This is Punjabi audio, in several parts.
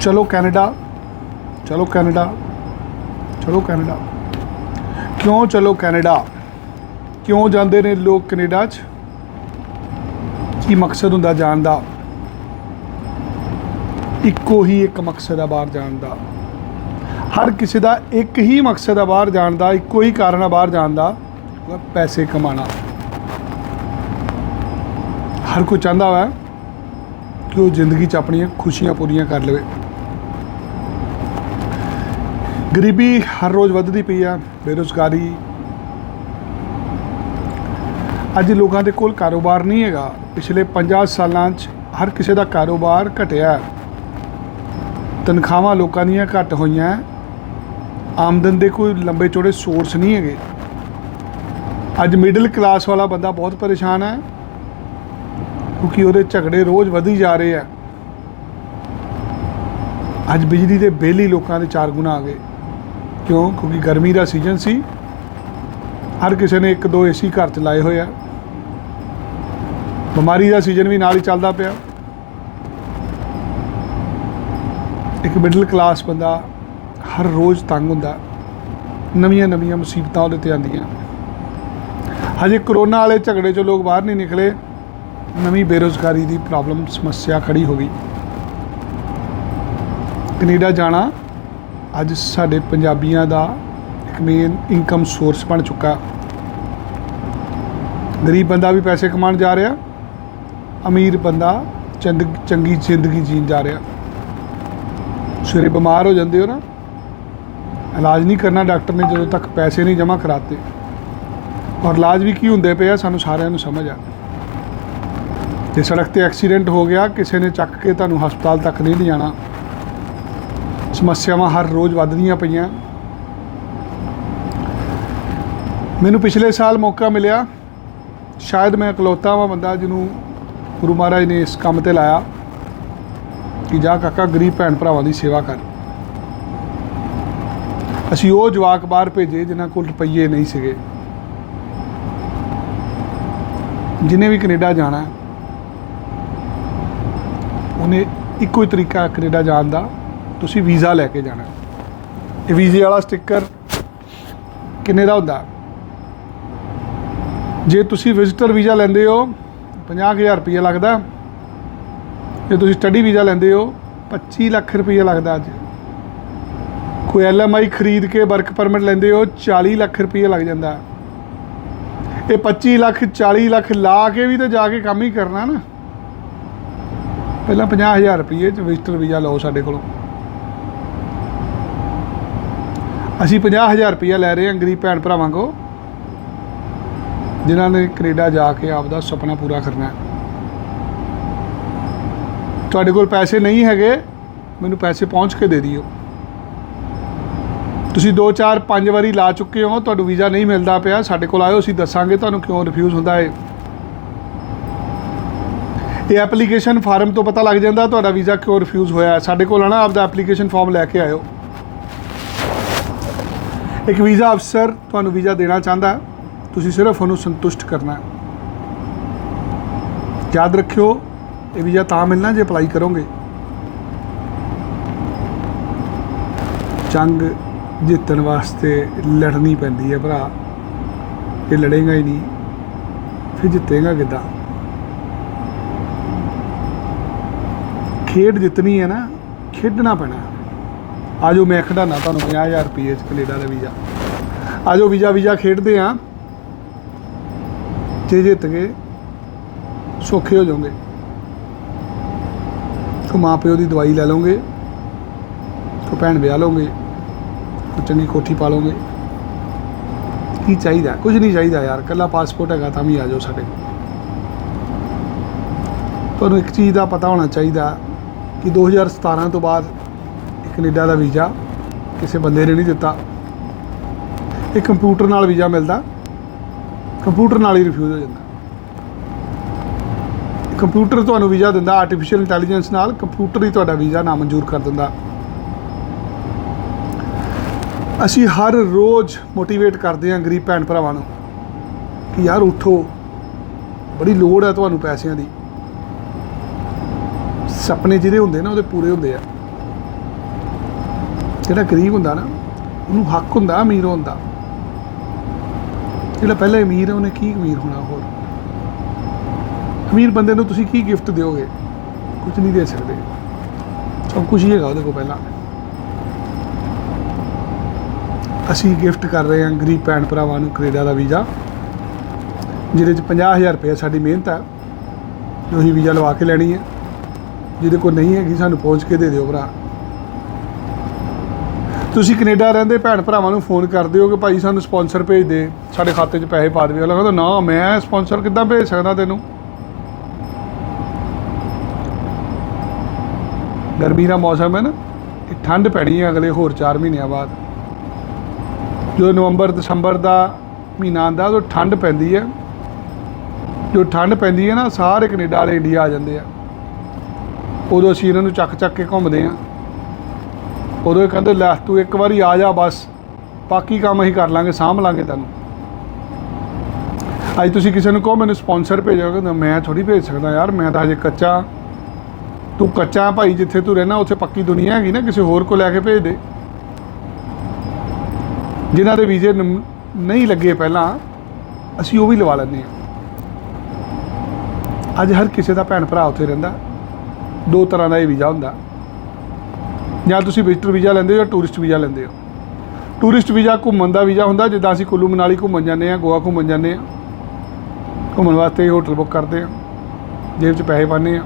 ਚਲੋ ਕੈਨੇਡਾ ਚਲੋ ਕੈਨੇਡਾ ਚਲੋ ਕੈਨੇਡਾ ਕਿਉਂ ਚਲੋ ਕੈਨੇਡਾ ਕਿਉਂ ਜਾਂਦੇ ਨੇ ਲੋਕ ਕੈਨੇਡਾ 'ਚ ਕੀ ਮਕਸਦ ਹੁੰਦਾ ਜਾਣ ਦਾ ਇੱਕੋ ਹੀ ਇੱਕ ਮਕਸਦ ਆ ਬਾਹਰ ਜਾਣ ਦਾ ਹਰ ਕਿਸੇ ਦਾ ਇੱਕ ਹੀ ਮਕਸਦ ਆ ਬਾਹਰ ਜਾਣ ਦਾ ਇੱਕੋ ਹੀ ਕਾਰਨ ਆ ਬਾਹਰ ਜਾਣ ਦਾ ਪੈਸੇ ਕਮਾਣਾ ਹਰ ਕੋ ਚਾਹੁੰਦਾ ਹੈ ਕਿ ਉਹ ਜ਼ਿੰਦਗੀ 'ਚ ਆਪਣੀਆਂ ਖੁਸ਼ੀਆਂ ਪੂਰੀਆਂ ਕਰ ਲਵੇ ਗਰੀਬੀ ਹਰ ਰੋਜ਼ ਵੱਧਦੀ ਪਈ ਆ ਬੇਰੋਜ਼ਗਾਰੀ ਅੱਜ ਲੋਕਾਂ ਦੇ ਕੋਲ ਕਾਰੋਬਾਰ ਨਹੀਂ ਹੈਗਾ ਪਿਛਲੇ 50 ਸਾਲਾਂ 'ਚ ਹਰ ਕਿਸੇ ਦਾ ਕਾਰੋਬਾਰ ਘਟਿਆ ਤਨਖਾਹਾਂ ਲੋਕਾਂ ਦੀਆਂ ਘਟ ਹੋਈਆਂ ਆਮਦਨ ਦੇ ਕੋਈ ਲੰਬੇ ਚੋੜੇ ਸੋਰਸ ਨਹੀਂ ਹੈਗੇ ਅੱਜ ਮਿਡਲ ਕਲਾਸ ਵਾਲਾ ਬੰਦਾ ਬਹੁਤ ਪਰੇਸ਼ਾਨ ਹੈ ਕਿਉਂਕਿ ਉਹਦੇ ਝਗੜੇ ਰੋਜ਼ ਵਧੀ ਜਾ ਰਹੇ ਆ ਅੱਜ ਬਿਜਲੀ ਦੇ ਬਿੱਲ ਹੀ ਲੋਕਾਂ ਦੇ 4 ਗੁਣਾ ਆ ਗਏ ਕਿਉਂ ਕਿਉਂਕਿ ਗਰਮੀ ਦਾ ਸੀਜ਼ਨ ਸੀ ਹਰ ਕਿਸੇ ਨੇ ਇੱਕ ਦੋ ਏਸੀ ਘਰ ਚ ਲਾਏ ਹੋਏ ਆ ਬਿਮਾਰੀ ਦਾ ਸੀਜ਼ਨ ਵੀ ਨਾਲ ਹੀ ਚੱਲਦਾ ਪਿਆ ਇੱਕ ਮਿਡਲ ਕਲਾਸ ਬੰਦਾ ਹਰ ਰੋਜ਼ ਤੰਗ ਹੁੰਦਾ ਨਵੀਆਂ ਨਵੀਆਂ ਮੁਸੀਬਤਾਂ ਉਹਦੇ ਤੇ ਆਉਂਦੀਆਂ ਹਜੇ ਕਰੋਨਾ ਵਾਲੇ ਝਗੜੇ 'ਚੋਂ ਲੋਕ ਬਾਹਰ ਨਹੀਂ ਨਿਕਲੇ ਨਵੀਂ ਬੇਰੋਜ਼ਗਾਰੀ ਦੀ ਪ੍ਰੋਬਲਮ ਸਮੱਸਿਆ ਖੜੀ ਹੋ ਗਈ ਕੈਨੇਡਾ ਜਾਣਾ ਅੱਜ ਸਾਡੇ ਪੰਜਾਬੀਆਂ ਦਾ ਇੱਕ ਮੇਨ ਇਨਕਮ ਸੋਰਸ ਬਣ ਚੁੱਕਾ ਗਰੀਬ ਬੰਦਾ ਵੀ ਪੈਸੇ ਕਮਾਉਣ ਜਾ ਰਿਹਾ ਅਮੀਰ ਬੰਦਾ ਚੰਦ ਚੰਗੀ ਜ਼ਿੰਦਗੀ ਜੀਣ ਜਾ ਰਿਹਾ ਸਿਰੇ ਬਿਮਾਰ ਹੋ ਜਾਂਦੇ ਹੋ ਨਾ ਇਲਾਜ ਨਹੀਂ ਕਰਨਾ ਡਾਕਟਰ ਨੇ ਜਦੋਂ ਤੱਕ ਪੈਸੇ ਨਹੀਂ ਜਮ੍ਹਾਂ ਕਰਾਤੇ ਔਰ ਇਲਾਜ ਵੀ ਕੀ ਹੁੰਦੇ ਪਿਆ ਸਾਨੂੰ ਸਾਰਿਆਂ ਨੂੰ ਸਮਝ ਆ ਜੇ ਸੜਕ ਤੇ ਐਕਸੀਡੈਂਟ ਹੋ ਗਿਆ ਕਿਸੇ ਨੇ ਚੱਕ ਕੇ ਤੁਹਾਨੂੰ ਹਸਪਤਾਲ ਤੱਕ ਨਹੀਂ ਲਿਜਾਣਾ ਸਮੱਸਿਆਵਾਂ ਹਰ ਰੋਜ਼ ਵੱਧਦੀਆਂ ਪਈਆਂ ਮੈਨੂੰ ਪਿਛਲੇ ਸਾਲ ਮੌਕਾ ਮਿਲਿਆ ਸ਼ਾਇਦ ਮੈਂ ਇਕਲੌਤਾ ਵਾਂ ਬੰਦਾ ਜਿਹਨੂੰ ਗੁਰੂ ਮਹਾਰਾਜ ਨੇ ਇਸ ਕੰਮ ਤੇ ਲਾਇਆ ਕਿ ਜਾ ਕਾਕਾ ਗਰੀਬ ਭੈਣ ਭਰਾਵਾਂ ਦੀ ਸੇਵਾ ਕਰ ਅਸੀਂ ਉਹ ਜਵਾਕ ਬਾਹਰ ਭੇਜੇ ਜਿਨ੍ਹਾਂ ਕੋਲ ਰੁਪਈਏ ਨਹੀਂ ਸੀਗੇ ਜਿਨੇ ਵੀ ਕੈਨੇਡਾ ਜਾਣਾ ਉਹਨੇ ਇੱਕੋ ਹੀ ਤਰੀਕਾ ਕੈਨੇਡਾ ਜਾਣ ਦਾ ਤੁਸੀਂ ਵੀਜ਼ਾ ਲੈ ਕੇ ਜਾਣਾ ਇਹ ਵੀਜ਼ੇ ਵਾਲਾ ਸਟicker ਕਿੰਨੇ ਦਾ ਹੁੰਦਾ ਜੇ ਤੁਸੀਂ ਵਿਜ਼ਿਟਰ ਵੀਜ਼ਾ ਲੈਂਦੇ ਹੋ 50000 ਰੁਪਏ ਲੱਗਦਾ ਜੇ ਤੁਸੀਂ ਸਟੱਡੀ ਵੀਜ਼ਾ ਲੈਂਦੇ ਹੋ 25 ਲੱਖ ਰੁਪਏ ਲੱਗਦਾ ਅੱਜ ਕੋਈ ਐਲਐਮਆਈ ਖਰੀਦ ਕੇ ਵਰਕ ਪਰਮਿਟ ਲੈਂਦੇ ਹੋ 40 ਲੱਖ ਰੁਪਏ ਲੱਗ ਜਾਂਦਾ ਇਹ 25 ਲੱਖ 40 ਲੱਖ ਲਾ ਕੇ ਵੀ ਤੇ ਜਾ ਕੇ ਕੰਮ ਹੀ ਕਰਨਾ ਨਾ ਪਹਿਲਾਂ 50000 ਰੁਪਏ ਚ ਵਿਜ਼ਟਰ ਵੀਜ਼ਾ ਲਓ ਸਾਡੇ ਕੋਲੋਂ ਅਸੀਂ 50000 ਰੁਪਇਆ ਲੈ ਰਹੇ ਹਾਂ ਗਰੀਬ ਭੈਣ ਭਰਾਵਾਂ ਕੋ ਜਿਨ੍ਹਾਂ ਨੇ ਕੈਨੇਡਾ ਜਾ ਕੇ ਆਪਦਾ ਸੁਪਨਾ ਪੂਰਾ ਕਰਨਾ ਹੈ ਤੁਹਾਡੇ ਕੋਲ ਪੈਸੇ ਨਹੀਂ ਹੈਗੇ ਮੈਨੂੰ ਪੈਸੇ ਪਹੁੰਚ ਕੇ ਦੇ ਦਿਓ ਤੁਸੀਂ 2 4 5 ਵਾਰੀ ਲਾ ਚੁੱਕੇ ਹੋ ਤੁਹਾਨੂੰ ਵੀਜ਼ਾ ਨਹੀਂ ਮਿਲਦਾ ਪਿਆ ਸਾਡੇ ਕੋਲ ਆਇਓ ਅਸੀਂ ਦੱਸਾਂਗੇ ਤੁਹਾਨੂੰ ਕਿਉਂ ਰਿਫਿਊਜ਼ ਹੁੰਦਾ ਹੈ ਇਹ ਐਪਲੀਕੇਸ਼ਨ ਫਾਰਮ ਤੋਂ ਪਤਾ ਲੱਗ ਜਾਂਦਾ ਤੁਹਾਡਾ ਵੀਜ਼ਾ ਕਿਉਂ ਰਿਫਿਊਜ਼ ਹੋਇਆ ਸਾਡੇ ਕੋਲ ਆਣਾ ਆਪਦਾ ਐਪਲੀਕੇਸ਼ਨ ਫਾਰਮ ਲੈ ਕੇ ਆਇਓ ਇੱਕ ਵੀਜ਼ਾ ਅਫਸਰ ਤੁਹਾਨੂੰ ਵੀਜ਼ਾ ਦੇਣਾ ਚਾਹੁੰਦਾ ਤੁਸੀਂ ਸਿਰਫ ਉਹਨੂੰ ਸੰਤੁਸ਼ਟ ਕਰਨਾ ਹੈ ਯਾਦ ਰੱਖਿਓ ਇਹ ਵੀਜ਼ਾ ਤਾਂ ਮਿਲਣਾ ਜੇ ਅਪਲਾਈ ਕਰੋਗੇ ਜੰਗ ਜਿੱਤਣ ਵਾਸਤੇ ਲੜਨੀ ਪੈਂਦੀ ਹੈ ਭਰਾ ਇਹ ਲੜੇਗਾ ਹੀ ਨਹੀਂ ਫਿਰ ਜਿੱਤੇਗਾ ਕਿੱਦਾਂ ਖੇਡ ਜਿੱਤਣੀ ਹੈ ਨਾ ਖੇਡਣਾ ਪੈਣਾ ਆਜੋ ਮੈਂ ਖੜਾਣਾ ਤੁਹਾਨੂੰ 50000 ਰੁਪਏ ਚ ਕੈਨੇਡਾ ਦਾ ਵੀਜ਼ਾ ਆਜੋ ਵੀਜ਼ਾ ਵੀਜ਼ਾ ਖੇਡਦੇ ਆ ਜੇ ਜਿੱਤ ਗਏ ਸੌਖੇ ਹੋ ਜਾਓਗੇ ਕੋ ਮਾਪਿਓ ਦੀ ਦਵਾਈ ਲੈ ਲਓਗੇ ਕੋ ਭੈਣ ਵਿਆਹ ਲਓਗੇ ਕੋ ਚੰਗੀ ਕੋਠੀ ਪਾ ਲਓਗੇ ਕੀ ਚਾਹੀਦਾ ਕੁਝ ਨਹੀਂ ਚਾਹੀਦਾ ਯਾਰ ਕੱਲਾ ਪਾਸਪੋਰਟ ਹੈਗਾ ਤਾਂ ਵੀ ਆਜੋ ਸਾਡੇ ਤੁਹਾਨੂੰ ਇੱਕ ਚੀਜ਼ ਦਾ ਪਤਾ ਹੋਣਾ ਚਾਹੀਦਾ ਕਿ 2017 ਤੋਂ ਬਾਅਦ ਕੈਨੇਡਾ ਦਾ ਵੀਜ਼ਾ ਕਿਸੇ ਬੰਦੇ ਨੇ ਨਹੀਂ ਦਿੱਤਾ ਇਹ ਕੰਪਿਊਟਰ ਨਾਲ ਵੀਜ਼ਾ ਮਿਲਦਾ ਕੰਪਿਊਟਰ ਨਾਲ ਹੀ ਰਿਫਿਊਜ਼ ਹੋ ਜਾਂਦਾ ਕੰਪਿਊਟਰ ਤੁਹਾਨੂੰ ਵੀਜ਼ਾ ਦਿੰਦਾ ਆਰਟੀਫੀਸ਼ੀਅਲ ਇੰਟੈਲੀਜੈਂਸ ਨਾਲ ਕੰਪਿਊਟਰ ਹੀ ਤੁਹਾਡਾ ਵੀਜ਼ਾ ਨਾ ਮਨਜ਼ੂਰ ਕਰ ਦਿੰਦਾ ਅਸੀਂ ਹਰ ਰੋਜ਼ ਮੋਟੀਵੇਟ ਕਰਦੇ ਹਾਂ ਗਰੀਬ ਭੈਣ ਭਰਾਵਾਂ ਨੂੰ ਕਿ ਯਾਰ ਉਠੋ ਬੜੀ ਲੋੜ ਹੈ ਤੁਹਾਨੂੰ ਪੈਸਿਆਂ ਦੀ ਸੁਪਨੇ ਜਿਹੜੇ ਹੁੰਦੇ ਨਾ ਉਹਦੇ ਪੂਰੇ ਹੁੰਦੇ ਆ ਜਿਹੜਾ ਗਰੀਬ ਹੁੰਦਾ ਨਾ ਉਹਨੂੰ ਹੱਕ ਹੁੰਦਾ ਅਮੀਰ ਹੋਣ ਦਾ ਜਿਹੜਾ ਪਹਿਲੇ ਅਮੀਰ ਹੈ ਉਹਨੇ ਕੀ ਅਮੀਰ ਹੋਣਾ ਹੋਰ ਅਮੀਰ ਬੰਦੇ ਨੂੰ ਤੁਸੀਂ ਕੀ ਗਿਫਟ ਦਿਓਗੇ ਕੁਝ ਨਹੀਂ ਦੇ ਸਕਦੇ ਸਭ ਕੁਝ ਹੀ ਹੈਗਾ ਉਹਦੇ ਕੋਲ ਪਹਿਲਾਂ ਅਸੀਂ ਗਿਫਟ ਕਰ ਰਹੇ ਹਾਂ ਗਰੀਬ ਭੈਣ ਭਰਾਵਾਂ ਨੂੰ ਕੈਨੇਡਾ ਦਾ ਵੀਜ਼ਾ ਜਿਹਦੇ ਚ 50000 ਰੁਪਏ ਸਾਡੀ ਮਿਹਨਤ ਹੈ ਹੀ ਵੀਜ਼ਾ ਲਵਾ ਕੇ ਲੈਣੀ ਹੈ ਜਿਹਦੇ ਕੋਲ ਨਹੀਂ ਹੈਗੀ ਸਾਨੂੰ ਪਹੁੰਚ ਕੇ ਦੇ ਦਿਓ ਭਰਾ ਤੁਸੀਂ ਕੈਨੇਡਾ ਰਹਿੰਦੇ ਭੈਣ ਭਰਾਵਾਂ ਨੂੰ ਫੋਨ ਕਰਦੇ ਹੋ ਕਿ ਭਾਈ ਸਾਨੂੰ ਸਪਾਂਸਰ ਭੇਜ ਦੇ ਸਾਡੇ ਖਾਤੇ 'ਚ ਪੈਸੇ ਪਾ ਦੇ ਉਹ ਕਹਿੰਦਾ ਨਾ ਮੈਂ ਸਪਾਂਸਰ ਕਿੱਦਾਂ ਭੇਜ ਸਕਦਾ ਤੈਨੂੰ ਗਰਮੀ ਦਾ ਮੌਸਮ ਹੈ ਨਾ ਇਹ ਠੰਡ ਪੈਣੀ ਹੈ ਅਗਲੇ ਹੋਰ 4 ਮਹੀਨਿਆਂ ਬਾਅਦ ਜੋ ਨਵੰਬਰ ਦਸੰਬਰ ਦਾ ਮਹੀਨਾ ਆਂਦਾ ਉਹ ਠੰਡ ਪੈਂਦੀ ਹੈ ਜੋ ਠੰਡ ਪੈਂਦੀ ਹੈ ਨਾ ਸਾਰੇ ਕੈਨੇਡਾ ਵਾਲੇ ਇੰਡੀਆ ਆ ਜਾਂਦੇ ਆ ਉਦੋਂ ਅਸੀਂ ਇਹਨਾਂ ਨੂੰ ਚੱਕ ਚੱਕ ਕੇ ਘੁੰਮਦੇ ਆ ਉਦੋਂ ਇਹ ਕਹਿੰਦੇ ਲੈ ਤੂੰ ਇੱਕ ਵਾਰੀ ਆ ਜਾ ਬਸ ਬਾਕੀ ਕੰਮ ਅਸੀਂ ਕਰ ਲਾਂਗੇ ਸਾਂਭ ਲਾਂਗੇ ਤੈਨੂੰ ਅੱਜ ਤੁਸੀਂ ਕਿਸੇ ਨੂੰ ਕਹੋ ਮੈਨੂੰ ਸਪான்ਸਰ ਭੇਜੋ ਕਹਿੰਦਾ ਮੈਂ ਥੋੜੀ ਭੇਜ ਸਕਦਾ ਯਾਰ ਮੈਂ ਤਾਂ ਹਜੇ ਕੱਚਾ ਤੂੰ ਕੱਚਾ ਭਾਈ ਜਿੱਥੇ ਤੂੰ ਰਹਿਣਾ ਉੱਥੇ ਪੱਕੀ ਦੁਨੀਆ ਹੈਗੀ ਨਾ ਕਿਸੇ ਹੋਰ ਕੋ ਲੈ ਕੇ ਭੇਜ ਦੇ ਜਿਨ੍ਹਾਂ ਦੇ ਵੀਜ਼ੇ ਨਹੀਂ ਲੱਗੇ ਪਹਿਲਾਂ ਅਸੀਂ ਉਹ ਵੀ ਲਵਾ ਲੈਂਦੇ ਆ ਅੱਜ ਹਰ ਕਿਸੇ ਦਾ ਭੈਣ ਭਰਾ ਉੱਥੇ ਰਹਿੰਦਾ ਦੋ ਤਰ੍ਹਾਂ ਦਾ ਇਹ ਵੀਜ਼ਾ ਹੁੰਦਾ ਜਾਂ ਤੁਸੀਂ ਵਿਜ਼ਟਰ ਵੀਜ਼ਾ ਲੈਂਦੇ ਹੋ ਜਾਂ ਟੂਰਿਸਟ ਵੀਜ਼ਾ ਲੈਂਦੇ ਹੋ ਟੂਰਿਸਟ ਵੀਜ਼ਾ ਘੁੰਮਣ ਦਾ ਵੀਜ਼ਾ ਹੁੰਦਾ ਜਿੱਦਾਂ ਅਸੀਂ ਕੁੱਲੂ ਮਨਾਲੀ ਘੁੰਮਣ ਜਾਂਦੇ ਆ ਗੋਆ ਘੁੰਮਣ ਜਾਂਦੇ ਆ ਘੁੰਮਣ ਵਾਸਤੇ ਹੋਟਲ ਬੁੱਕ ਕਰਦੇ ਆ ਜੇਬ 'ਚ ਪੈਸੇ ਪਾਨੇ ਆ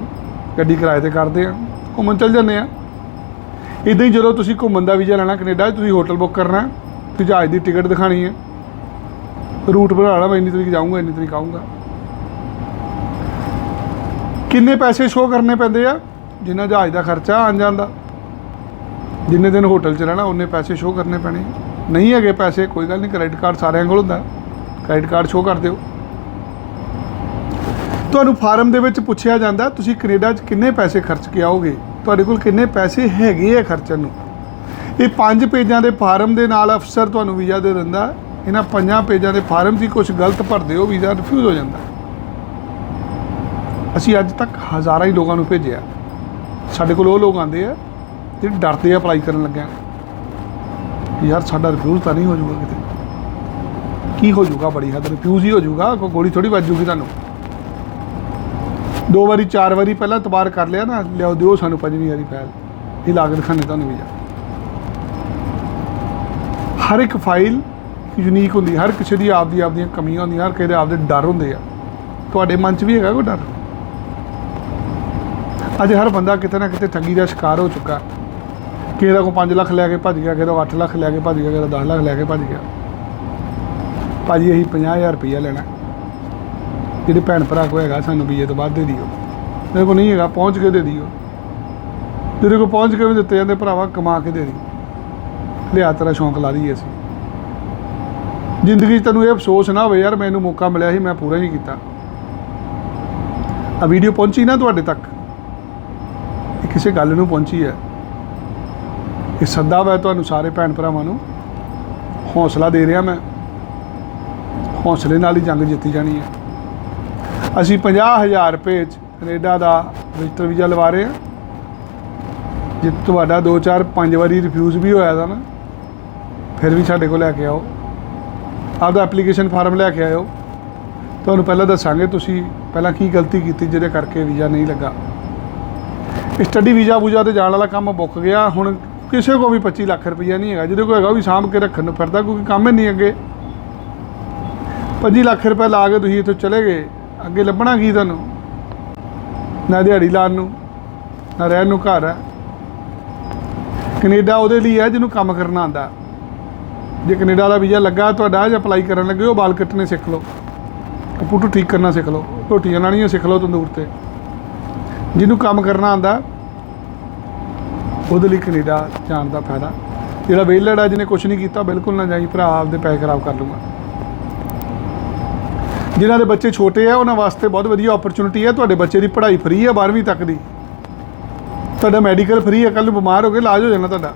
ਗੱਡੀ ਕਿਰਾਏ ਤੇ ਕਰਦੇ ਆ ਘੁੰਮਣ ਚੱਲ ਜਾਂਦੇ ਆ ਇਦਾਂ ਹੀ ਜਦੋਂ ਤੁਸੀਂ ਘੁੰਮਣ ਦਾ ਵੀਜ਼ਾ ਲੈਣਾ ਕੈਨੇਡਾ ਤੁਸੀਂ ਹੋਟਲ ਬੁੱਕ ਕਰਨਾ ਤੇ ਜਹਾਜ਼ ਦੀ ਟਿਕਟ ਦਿਖਾਣੀ ਹੈ ਰੂਟ ਬਣਾਣਾ ਮੈਂ ਇੰਨੀ ਤਰੀਕ ਜਾਊਂਗਾ ਇੰਨੀ ਤਰੀਕ ਆਉਂਗਾ ਕਿੰਨੇ ਪੈਸੇ ਸ਼ੋ ਕਰਨੇ ਪੈਂਦੇ ਆ ਜਿੰਨਾ ਜਹਾਜ਼ ਦਾ ਖਰਚਾ ਆਂ ਜਾਂਦਾ ਜਿੰਨੇ ਦਿਨ ਹੋਟਲ 'ਚ ਰਹਿਣਾ ਉਹਨੇ ਪੈਸੇ ਸ਼ੋਅ ਕਰਨੇ ਪੈਣੇ ਨਹੀਂ ਹੈਗੇ ਪੈਸੇ ਕੋਈ ਗੱਲ ਨਹੀਂ ਕ੍ਰੈਡਿਟ ਕਾਰਡ ਸਾਰਿਆਂ ਕੋਲ ਹੁੰਦਾ ਕ੍ਰੈਡਿਟ ਕਾਰਡ ਸ਼ੋਅ ਕਰ ਦਿਓ ਤੁਹਾਨੂੰ ਫਾਰਮ ਦੇ ਵਿੱਚ ਪੁੱਛਿਆ ਜਾਂਦਾ ਤੁਸੀਂ ਕੈਨੇਡਾ 'ਚ ਕਿੰਨੇ ਪੈਸੇ ਖਰਚ ਕੇ ਆਓਗੇ ਤੁਹਾਡੇ ਕੋਲ ਕਿੰਨੇ ਪੈਸੇ ਹੈਗੇ ਆ ਖਰਚਣ ਨੂੰ ਇਹ ਪੰਜ ਪੇਜਾਂ ਦੇ ਫਾਰਮ ਦੇ ਨਾਲ ਅਫਸਰ ਤੁਹਾਨੂੰ ਵੀਜ਼ਾ ਦੇ ਦਿੰਦਾ ਇਹਨਾਂ ਪੰਜਾਂ ਪੇਜਾਂ ਦੇ ਫਾਰਮ 'ਚ ਕੁਝ ਗਲਤ ਭਰਦੇ ਹੋ ਵੀਜ਼ਾ ਰਿਫਿਊਜ਼ ਹੋ ਜਾਂਦਾ ਅਸੀਂ ਅੱਜ ਤੱਕ ਹਜ਼ਾਰਾਂ ਹੀ ਲੋਕਾਂ ਨੂੰ ਭੇਜਿਆ ਸਾਡੇ ਕੋਲ ਉਹ ਲੋਕ ਆਉਂਦੇ ਆ ਤੇ ਡਰਦੇ ਆ ਅਪਲਾਈ ਕਰਨ ਲੱਗਿਆ ਯਾਰ ਸਾਡਾ ਰਿਫਿਊਜ਼ ਤਾਂ ਨਹੀਂ ਹੋ ਜਾਊਗਾ ਕਿਤੇ ਕੀ ਹੋ ਜਾਊਗਾ ਬੜੀ ਹੱਦ ਰਿਫਿਊਜ਼ ਹੀ ਹੋ ਜਾਊਗਾ ਕੋਈ ਗੋਲੀ ਥੋੜੀ ਵੱਜੂਗੀ ਤੁਹਾਨੂੰ ਦੋ ਵਾਰੀ ਚਾਰ ਵਾਰੀ ਪਹਿਲਾਂ ਤਬਾਰ ਕਰ ਲਿਆ ਨਾ ਲਿਓ ਦਿਓ ਸਾਨੂੰ ਪੰਜਵੀਂ ਵਾਰੀ ਫਾਇਲ ਇਹ ਲਾਗਨ ਖਾਨੇ ਤੁਹਾਨੂੰ ਵੀ ਜਾ ਹਰ ਇੱਕ ਫਾਈਲ ਯੂਨੀਕ ਹੁੰਦੀ ਹਰ ਕਿਸੇ ਦੀ ਆਪਦੀ ਆਪਦੀਆਂ ਕਮੀਆਂ ਹੁੰਦੀਆਂ ਹਰ ਕਿਸੇ ਦੇ ਆਪਦੇ ਡਰ ਹੁੰਦੇ ਆ ਤੁਹਾਡੇ ਮਨ 'ਚ ਵੀ ਹੈਗਾ ਕੋਈ ਡਰ ਅੱਜ ਹਰ ਬੰਦਾ ਕਿਤੇ ਨਾ ਕਿਤੇ ਠੱਗੀ ਦਾ ਸ਼ਿਕਾਰ ਹੋ ਚੁੱਕਾ ਕਿਹਦਾ ਕੋ 5 ਲੱਖ ਲੈ ਕੇ ਭੱਜ ਗਿਆ ਕਿਹਦਾ 8 ਲੱਖ ਲੈ ਕੇ ਭੱਜ ਗਿਆ ਕਿਹਦਾ 10 ਲੱਖ ਲੈ ਕੇ ਭੱਜ ਗਿਆ ਭਾਜੀ ਅਸੀਂ 50000 ਰੁਪਇਆ ਲੈਣਾ ਜਿਹੜੇ ਭੈਣ ਭਰਾ ਕੋ ਹੈਗਾ ਸਾਨੂੰ ਵੀ ਇਹ ਤੋਂ ਵੱਧ ਦੇ ਦਿਓ ਤੇਰੇ ਕੋ ਨਹੀਂ ਹੈਗਾ ਪਹੁੰਚ ਕੇ ਦੇ ਦਿਓ ਤੇਰੇ ਕੋ ਪਹੁੰਚ ਕੇ ਵੀ ਦਿੱਤੇ ਜਾਂਦੇ ਭਰਾਵਾ ਕਮਾ ਕੇ ਦੇ ਦੇ ਲਿਆ ਤੇਰਾ ਸ਼ੌਂਕ ਲਾ ਦਈਏ ਅਸੀਂ ਜ਼ਿੰਦਗੀ 'ਚ ਤੈਨੂੰ ਇਹ ਅਫਸੋਸ ਨਾ ਹੋਵੇ ਯਾਰ ਮੈਨੂੰ ਮੌਕਾ ਮਿਲਿਆ ਸੀ ਮੈਂ ਪੂਰਾ ਨਹੀਂ ਕੀਤਾ ਆ ਵੀਡੀਓ ਪਹੁੰਚੀ ਨਾ ਤੁਹਾਡੇ ਤੱਕ ਕਿਸੇ ਗੱਲ ਨੂੰ ਪਹੁੰਚੀ ਹੈ ਇਹ ਸੱਦਾ ਵਾ ਤੁਹਾਨੂੰ ਸਾਰੇ ਭੈਣ ਭਰਾਵਾਂ ਨੂੰ ਹੌਸਲਾ ਦੇ ਰਿਹਾ ਮੈਂ ਹੌਸਲੇ ਨਾਲ ਹੀ ਜੰਗ ਜਿੱਤੀ ਜਾਣੀ ਹੈ ਅਸੀਂ 50000 ਰੁਪਏ ਚ ਕੈਨੇਡਾ ਦਾ ਰਜਿਸਟਰ ਵੀਜ਼ਾ ਲਵਾ ਰਹੇ ਹਾਂ ਜੇ ਤੁਹਾਡਾ 2 4 5 ਵਾਰੀ ਰਿਫਿਊਜ਼ ਵੀ ਹੋਇਆ ਤਾਂ ਨਾ ਫਿਰ ਵੀ ਸਾਡੇ ਕੋਲ ਲੈ ਕੇ ਆਓ ਆਪਦਾ ਐਪਲੀਕੇਸ਼ਨ ਫਾਰਮ ਲੈ ਕੇ ਆਇਓ ਤੁਹਾਨੂੰ ਪਹਿਲਾਂ ਦੱਸਾਂਗੇ ਤੁਸੀਂ ਪਹਿਲਾਂ ਕੀ ਗਲਤੀ ਕੀਤੀ ਜਿਹਦੇ ਕਰਕੇ ਵੀਜ਼ਾ ਨਹੀਂ ਲੱਗਾ ਸਟੱਡੀ ਵੀਜ਼ਾ ਬੂਜਾ ਤੇ ਜਾਣ ਵਾਲਾ ਕੰਮ ਬੁੱਕ ਗਿਆ ਹੁਣ ਕਿਸੇ ਕੋ ਵੀ 25 ਲੱਖ ਰੁਪਈਆ ਨਹੀਂ ਹੈਗਾ ਜਿਹਦੇ ਕੋ ਹੈਗਾ ਉਹ ਵੀ ਸਾਂਭ ਕੇ ਰੱਖਣ ਨੂੰ ਫਿਰਦਾ ਕਿਉਂਕਿ ਕੰਮ ਹੀ ਨਹੀਂ ਅੱਗੇ 25 ਲੱਖ ਰੁਪਏ ਲਾ ਕੇ ਤੁਸੀਂ ਇੱਥੋਂ ਚਲੇ ਗਏ ਅੱਗੇ ਲੱਭਣਾ ਕੀ ਤੁਹਾਨੂੰ ਨਾ ਦਿਹਾੜੀ ਲਾਣ ਨੂੰ ਨਾ ਰਹਿਣ ਨੂੰ ਘਰ ਹੈ ਕੈਨੇਡਾ ਉਹਦੇ ਲਈ ਹੈ ਜਿਹਨੂੰ ਕੰਮ ਕਰਨਾ ਆਂਦਾ ਜੇ ਕੈਨੇਡਾ ਦਾ ਵੀਜ਼ਾ ਲੱਗਾ ਤੁਹਾਡਾ ਜੇ ਅਪਲਾਈ ਕਰਨ ਲੱਗੇ ਉਹ ਬਾਲ ਕੱਟਣੇ ਸਿੱਖ ਲਓ ਕਪੂਟੂ ਠੀਕ ਕਰਨਾ ਸਿੱਖ ਲਓ ਰੋਟੀਆਂ ਲਾਣੀਆਂ ਸਿੱਖ ਲਓ ਤੰਦੂਰ ਤੇ ਜਿਹਨੂੰ ਕੰਮ ਕਰਨਾ ਆਂਦਾ ਉਹਦੇ ਲਈ ਕੈਨੇਡਾ ਜਾਣ ਦਾ ਫਾਇਦਾ ਜਿਹੜਾ ਵੇਲੜ ਆ ਜਿਹਨੇ ਕੁਝ ਨਹੀਂ ਕੀਤਾ ਬਿਲਕੁਲ ਨਾ ਜਾਈ ਭਰਾ ਆਪਦੇ ਪੈਸੇ ਖਰਾਬ ਕਰ ਲੂਗਾ ਜਿਨ੍ਹਾਂ ਦੇ ਬੱਚੇ ਛੋਟੇ ਆ ਉਹਨਾਂ ਵਾਸਤੇ ਬਹੁਤ ਵਧੀਆ ਓਪਰਚੁਨਿਟੀ ਹੈ ਤੁਹਾਡੇ ਬੱਚੇ ਦੀ ਪੜ੍ਹਾਈ ਫ੍ਰੀ ਹੈ 12ਵੀਂ ਤੱਕ ਦੀ ਤੁਹਾਡਾ ਮੈਡੀਕਲ ਫ੍ਰੀ ਹੈ ਕੱਲ ਨੂੰ ਬਿਮਾਰ ਹੋ ਗਏ ਇਲਾਜ ਹੋ ਜਾਣਾ ਤੁਹਾਡਾ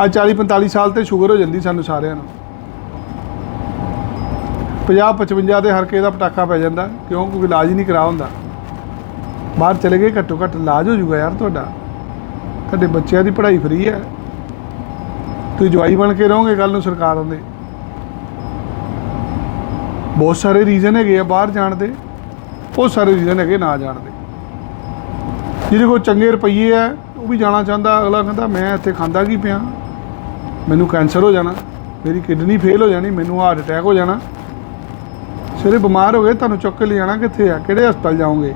ਆ 40 45 ਸਾਲ ਤੇ ਸ਼ੂਗਰ ਹੋ ਜਾਂਦੀ ਸਾਨੂੰ ਸਾਰਿਆਂ ਨੂੰ 50 55 ਦੇ ਹਰਕੇ ਦਾ ਪਟਾਕਾ ਪੈ ਜਾਂਦਾ ਕਿਉਂ ਕਿਉਂਕਿ ਇਲਾਜ ਨਹੀਂ ਕਰਾ ਹੁੰਦਾ ਬਾਹਰ ਚਲੇ ਗਏ ਘੱਟੋ ਘੱਟ ਇਲਾਜ ਹੋ ਜਾਊਗਾ ਯਾਰ ਤੁਹਾਡਾ ਤੁਹਾਡੇ ਬੱਚਿਆਂ ਦੀ ਪੜ੍ਹਾਈ ਫਰੀ ਹੈ ਤੁਸੀਂ ਜਵਾਈ ਬਣ ਕੇ ਰਹੋਗੇ ਕੱਲ ਨੂੰ ਸਰਕਾਰ ਦੇ ਬਹੁਤ ਸਾਰੇ ਰੀਜ਼ਨ ਹੈਗੇ ਆ ਬਾਹਰ ਜਾਣ ਦੇ ਉਹ ਸਾਰੇ ਰੀਜ਼ਨ ਹੈਗੇ ਨਾ ਜਾਣ ਦੇ ਜਿਹਦੇ ਕੋਲ ਚੰਗੇ ਰੁਪਈਏ ਆ ਉਹ ਵੀ ਜਾਣਾ ਚਾਹੁੰਦਾ ਅਗਲਾ ਕਹਿੰਦਾ ਮੈਂ ਇੱਥੇ ਖਾਂਦਾ ਕੀ ਪਿਆ ਮੈਨੂੰ ਕੈਂਸਰ ਹੋ ਜਾਣਾ ਮੇਰੀ ਕਿਡਨੀ ਫੇਲ ਹੋ ਜਾਣੀ ਮੈਨੂੰ ਹਾਰਟ ਅਟੈਕ ਹੋ ਜਾਣਾ ਸਿਰੇ ਬਿਮਾਰ ਹੋ ਗਏ ਤੁਹਾਨੂੰ ਚੁੱਕ ਕੇ ਲੈ ਜਾਣਾ ਕਿੱਥੇ ਆ ਕਿਹੜੇ ਹਸਪਤਾਲ ਜਾਓਗੇ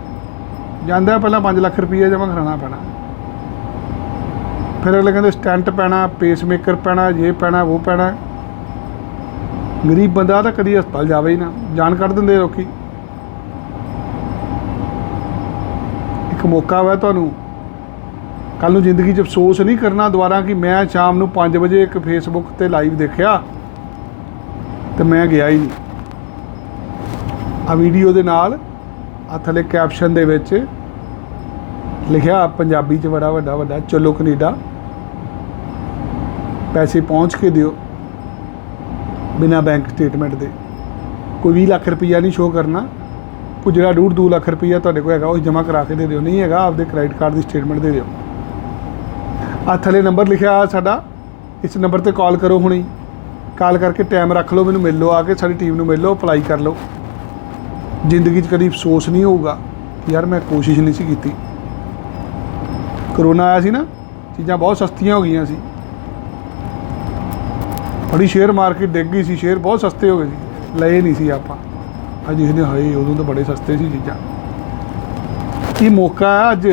ਜਾਂਦਾ ਪਹਿਲਾਂ 5 ਲੱਖ ਰੁਪਏ ਜਮ੍ਹਾਂ ਕਰਾਉਣਾ ਪੈਣਾ ਫਿਰ ਅਗਲੇ ਕਹਿੰਦੇ ਸਟੈਂਟ ਪੈਣਾ ਪੇਸਮੇਕਰ ਪੈਣਾ ਇਹ ਪੈਣਾ ਉਹ ਪੈਣਾ ਗਰੀਬ ਬੰਦਾ ਤਾਂ ਕਦੀ ਹਸਪਤਾਲ ਜਾਵੇ ਹੀ ਨਾ ਜਾਨ ਕੱਢ ਦਿੰਦੇ ਲੋਕੀ ਇੱਕ ਮੌਕਾ ਹੋਇਆ ਤੁਹਾਨੂੰ ਕੱਲ ਨੂੰ ਜ਼ਿੰਦਗੀ 'ਚ ਅਫਸੋਸ ਨਹੀਂ ਕਰਨਾ ਦੁਬਾਰਾ ਕਿ ਮੈਂ ਸ਼ਾਮ ਨੂੰ 5 ਵਜੇ ਇੱਕ ਫੇਸਬੁੱਕ ਤੇ ਲਾਈਵ ਦੇਖਿਆ ਤੇ ਮੈਂ ਗਿਆ ਹੀ ਨਹੀਂ ਆ ਵੀਡੀਓ ਦੇ ਨਾਲ ਆ ਕੈਪਸ਼ਨ ਦੇ ਵਿੱਚ ਲਿਖਿਆ ਪੰਜਾਬੀ ਚ ਬੜਾ ਵੱਡਾ ਵੱਡਾ ਚਲੋ ਕੈਨੇਡਾ ਪੈਸੇ ਪਹੁੰਚ ਕੇ ਦਿਓ ਬਿਨਾ ਬੈਂਕ ਸਟੇਟਮੈਂਟ ਦੇ ਕੋਈ 20 ਲੱਖ ਰੁਪਈਆ ਨਹੀਂ ਸ਼ੋ ਕਰਨਾ ਕੋ ਜਿਹੜਾ ਡੂਡ 2 ਲੱਖ ਰੁਪਈਆ ਤੁਹਾਡੇ ਕੋਲ ਹੈਗਾ ਉਹ ਜਮਾ ਕਰਾ ਕੇ ਦੇ ਦਿਓ ਨਹੀਂ ਹੈਗਾ ਆਪਦੇ ਕ੍ਰੈਡਿਟ ਕਾਰਡ ਦੀ ਸਟੇਟਮੈਂਟ ਦੇ ਦਿਓ ਆ ਥੱਲੇ ਨੰਬਰ ਲਿਖਿਆ ਸਾਡਾ ਇਸ ਨੰਬਰ ਤੇ ਕਾਲ ਕਰੋ ਹੁਣੇ ਕਾਲ ਕਰਕੇ ਟਾਈਮ ਰੱਖ ਲਓ ਮੈਨੂੰ ਮਿਲ ਲਓ ਆ ਕੇ ਸਾਡੀ ਟੀਮ ਨੂੰ ਮਿਲ ਲਓ ਅਪਲਾਈ ਕਰ ਲਓ ਜ਼ਿੰਦਗੀ 'ਚ ਕਦੀ ਅਫਸੋਸ ਨਹੀਂ ਹੋਊਗਾ ਯਾਰ ਮੈਂ ਕੋਸ਼ਿਸ਼ ਨਹੀਂ ਸੀ ਕੀਤੀ ਕਰੋਨਾ ਆਇਆ ਸੀ ਨਾ ਚੀਜ਼ਾਂ ਬਹੁਤ ਸਸਤੀਆਂ ਹੋ ਗਈਆਂ ਸੀ ਬੜੀ ਸ਼ੇਅਰ ਮਾਰਕੀਟ ਡਿੱਗ ਗਈ ਸੀ ਸ਼ੇਅਰ ਬਹੁਤ ਸਸਤੇ ਹੋ ਗਏ ਸੀ ਲਏ ਨਹੀਂ ਸੀ ਆਪਾਂ ਅੱਜ ਇਹਨੇ ਹਾਈ ਉਦੋਂ ਤਾਂ ਬੜੇ ਸਸਤੇ ਸੀ ਚੀਜ਼ਾਂ ਇਹ ਮੌਕਾ ਹੈ ਅੱਜ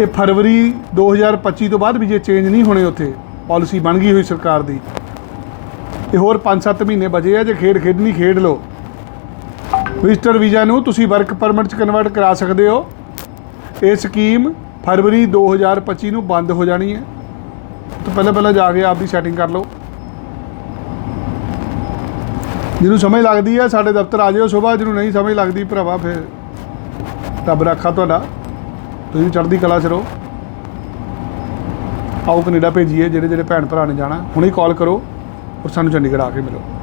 ਇਹ ਫਰਵਰੀ 2025 ਤੋਂ ਬਾਅਦ ਵੀ ਜੇ ਚੇਂਜ ਨਹੀਂ ਹੋਣੇ ਉੱਥੇ ਪਾਲਿਸੀ ਬਣ ਗਈ ਹੋਈ ਸਰਕਾਰ ਦੀ ਇਹ ਹੋਰ 5-7 ਮਹੀਨੇ ਬਜੇ ਆ ਜੇ ਖੇਡ ਖੇਡਣੀ ਖੇਡ ਲਓ ਵਿਜ਼ਟਰ ਵੀਜ਼ਾ ਨੂੰ ਤੁਸੀਂ ਵਰਕ ਪਰਮਿਟ 'ਚ ਕਨਵਰਟ ਕਰਾ ਸਕਦੇ ਹੋ ਇਹ ਸਕੀਮ ਫਰਵਰੀ 2025 ਨੂੰ ਬੰਦ ਹੋ ਜਾਣੀ ਹੈ ਤਾਂ ਪਹਿਲਾਂ ਪਹਿਲਾਂ ਜਾ ਕੇ ਆਪ ਦੀ ਸੈਟਿੰਗ ਕਰ ਲਓ ਜਿਹਨੂੰ ਸਮਝ ਲੱਗਦੀ ਹੈ ਸਾਡੇ ਦਫ਼ਤਰ ਆ ਜਿਓ ਸਵੇਰ ਜਿਹਨੂੰ ਨਹੀਂ ਸਮਝ ਲੱਗਦੀ ਭਰਾਵਾ ਫਿਰ ਤਬ ਰੱਖਾ ਤੁਹਾਡਾ ਤੁਸੀਂ ਚੜ੍ਹਦੀ ਕਲਾ 'ਚ ਰਹੋ ਆਓ ਕੈਨੇਡਾ ਭੇਜੀਏ ਜਿਹੜੇ ਜਿਹੜੇ ਭੈਣ ਭਰਾ ਨੇ ਜਾਣਾ ਹੁਣੇ ਕਾਲ ਕਰੋ ਔਰ ਸਾਨੂੰ ਚੰਡੀਗੜ੍ਹ ਆ ਕੇ ਮਿਲੋ